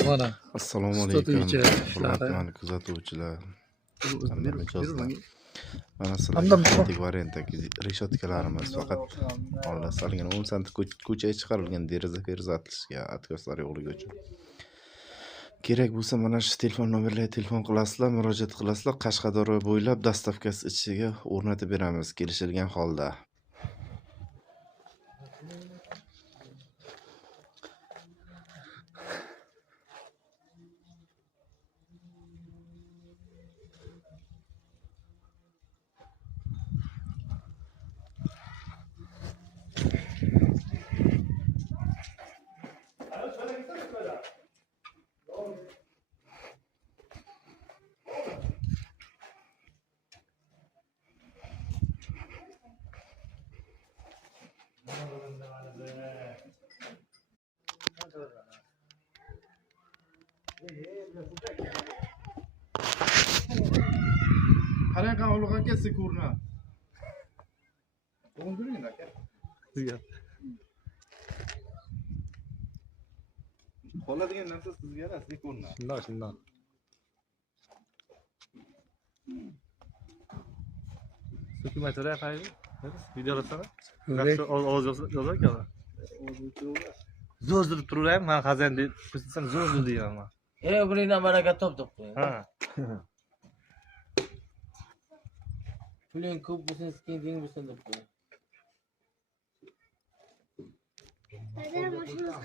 Mana Assalomu alaykum, sotuvchi hurmatli ishlari. mana kuzatuvchilar, hamda Bir mijozlar. bang. Mana Hamda sizlarga antikvariantdagi reshotkalarimiz faqat olinadigan 10 sent ko'chaga chiqarilgan deraza atilishiga, откосlar yo'qligi uchun. Kerak bo'lsa mana shu telefon nomerlarga telefon qilasizlar, murojaat qilasizlar. Qashqadaryo bo'ylab dastavkasi ichiga o'rnatib beramiz kelishilgan holda. Qarang qavluq aka sekurna. O'ndiring aka. Qoladigan narsa sizga emas, sekurna. Shundoq. Söküme töre efendim. Videolasana. Yaxshi ovoz yozar ekan. Zo'rdirib turaverib, men xazan deb ko'rsatsam zo'rdir deyman. Bulardan baraka top qo'y. Ha. Puling ko'p bo'lsin, skinting bo'lsin deb qo'y.